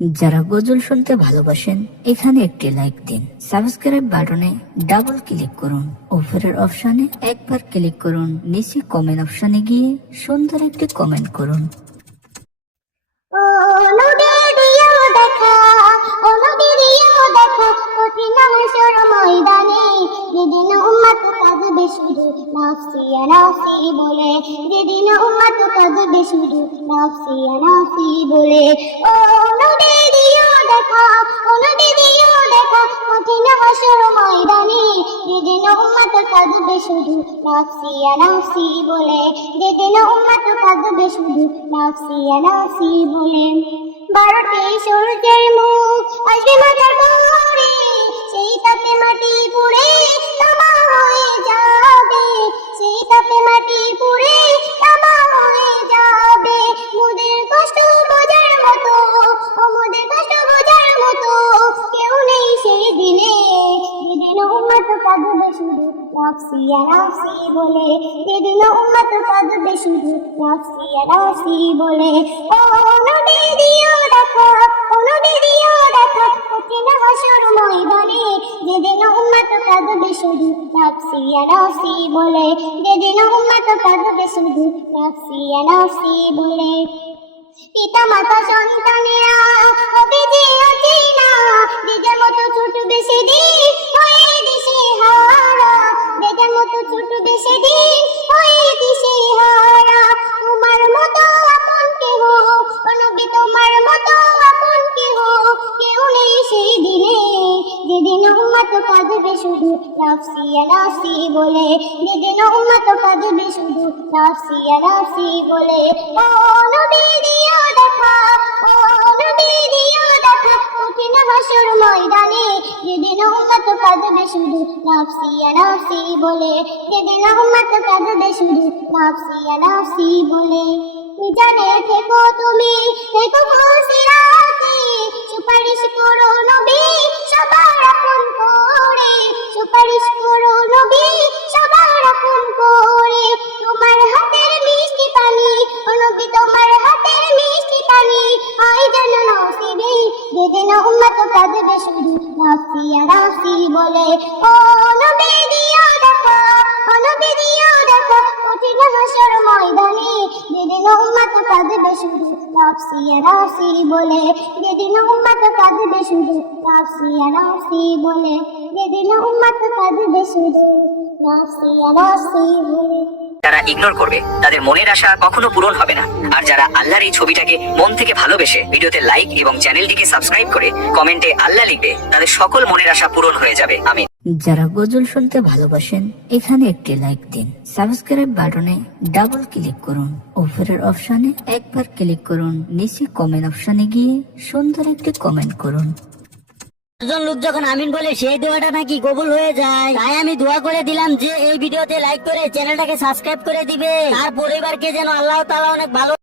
যারা গজল শুনতে ভালোবাসেন এখানে একটি লাইক দিন, সাবস্ক্রাইব বাটনে ডাবল ক্লিক করুন, উপরের অপশনে একবার ক্লিক করুন, নিচে কমেন্ট অপশনে গিয়ে সুন্দর একটি কমেন্ট করুন। যেদিন উম্মত কাঁদবে শুধু নাফসি নাফসি বলে, যেদিন উম্মত কাঁদবে শুধু নাফসি নাফসি বলে। ও নবী দিও দেখা, ও নবী দিও দেখা, কঠিন হাসর ময়দানে যেদিন উম্মত কাঁদবে শুধু নাফসি নাফসি বলে, যেদিন উম্মত কাঁদবে শুধু নাফসি নাফসি বলে। 12টি সূর্যের মুখ আসবে মাথার পরে, সেই তাপে মাটি পুড়ে তামা হয়ে যাবে, সেই তাপে মাটি পুড়ে তামা হয়ে যাবে। মোদের কষ্ট বোঝার মতো, ও মোদের কষ্ট বোঝার মতো কেউ নেই সেই দিনে, যেদিন উম্মত কাঁদবে শুধু নাফসি নাফসি বলে, যেদিন উম্মত কাঁদবে শুধু নাফসি নাফসি বলে। ও নবী দিও দেখা, ও নবী দিও দেখা, কঠিন হাসর ময়দানে যেদিন উম্মত কাঁদবে শুধু নাফসি নাফসি বলে, যেদিন উম্মত কাঁদবে শুধু নাফসি নাফসি বলে। পিতা মাতা সন্তানেরা হবে যে অচেনা, নিজের মতো ছুটবে সেদিন হয়ে দিশে হারা, নিজের মতো ছুটবে সেদিন হয়ে দিশে হারা। তোমার মতো আপন কেহ, ও নবী তোমার মতো আপন কেহ কেউ নেই সেই দিনে, যেদিন উম্মত কাঁদবে শুধু নাফসি নাফসি বলে, যেদিন উম্মত কাঁদবে শুধু নাফসি নাফসি বলে। ও নবী দিও দেখা, ও নবী দিও দেখা, কঠিন হাসর ময়দানে যেদিন উম্মত কাঁদবে শুধু নাফসি নাফসি বলে, যেদিন উম্মত কাঁদবে শুধু নাফসি নাফসি বলে। জানে থেকো তুমি, থেকো মুসিরাতে, সুপারিশ করো নবী সবার আপন করে, সুপারিশ করো নবী সবার আপন করে। তোমার হাতের মিষ্টি পানি, ও নবী তোমার হাতের মিষ্টি পানি হয় যেন নসিবে, যেদিন উম্মত কাঁদবে শুধু নাফসি নাফসি বলে। ও নবী দিও দেখা, ও নবী দিও দেখা, কঠিন হাসর ময়দানে যেদিন উম্মত কাঁদবে শুধু নাফসি নাফসি বলে, যেদিন উম্মত কাঁদবে শুধু নাফসি নাফসি বলে, যেদিন উম্মত কাঁদবে শুধু নাফসি নাফসি বলে। যারা ইগনোর করবে তাদের মনের আশা কখনো পূরণ হবে না, আর যারা আল্লাহর এই ছবিটাকে মন থেকে ভালোবেসে ভিডিওতে লাইক এবং চ্যানেলটিকে সাবস্ক্রাইব করে কমেন্টে আল্লাহ লিখবে, তাদের সকল মনের আশা পূরণ হয়ে যাবে। আমিন। যারা গজল শুনতে ভালোবাসেন এখানে একটি লাইক দিন, সাবস্ক্রাইব বাটনে ডাবল ক্লিক করুন, উপরের অপশনে একবার ক্লিক করুন, নিচে কমেন্ট অপশনে গিয়ে সুন্দর একটি কমেন্ট করুন। একজন লোক যখন আমিন বলে সেই দোয়াটা নাকি কবুল হয়ে যায়, তাই আমি দোয়া করে দিলাম যে এই ভিডিওতে লাইক করে চ্যানেলটাকে সাবস্ক্রাইব করে দিবে, তার পরিবারকে যেন আল্লাহ তাআলা অনেক ভালো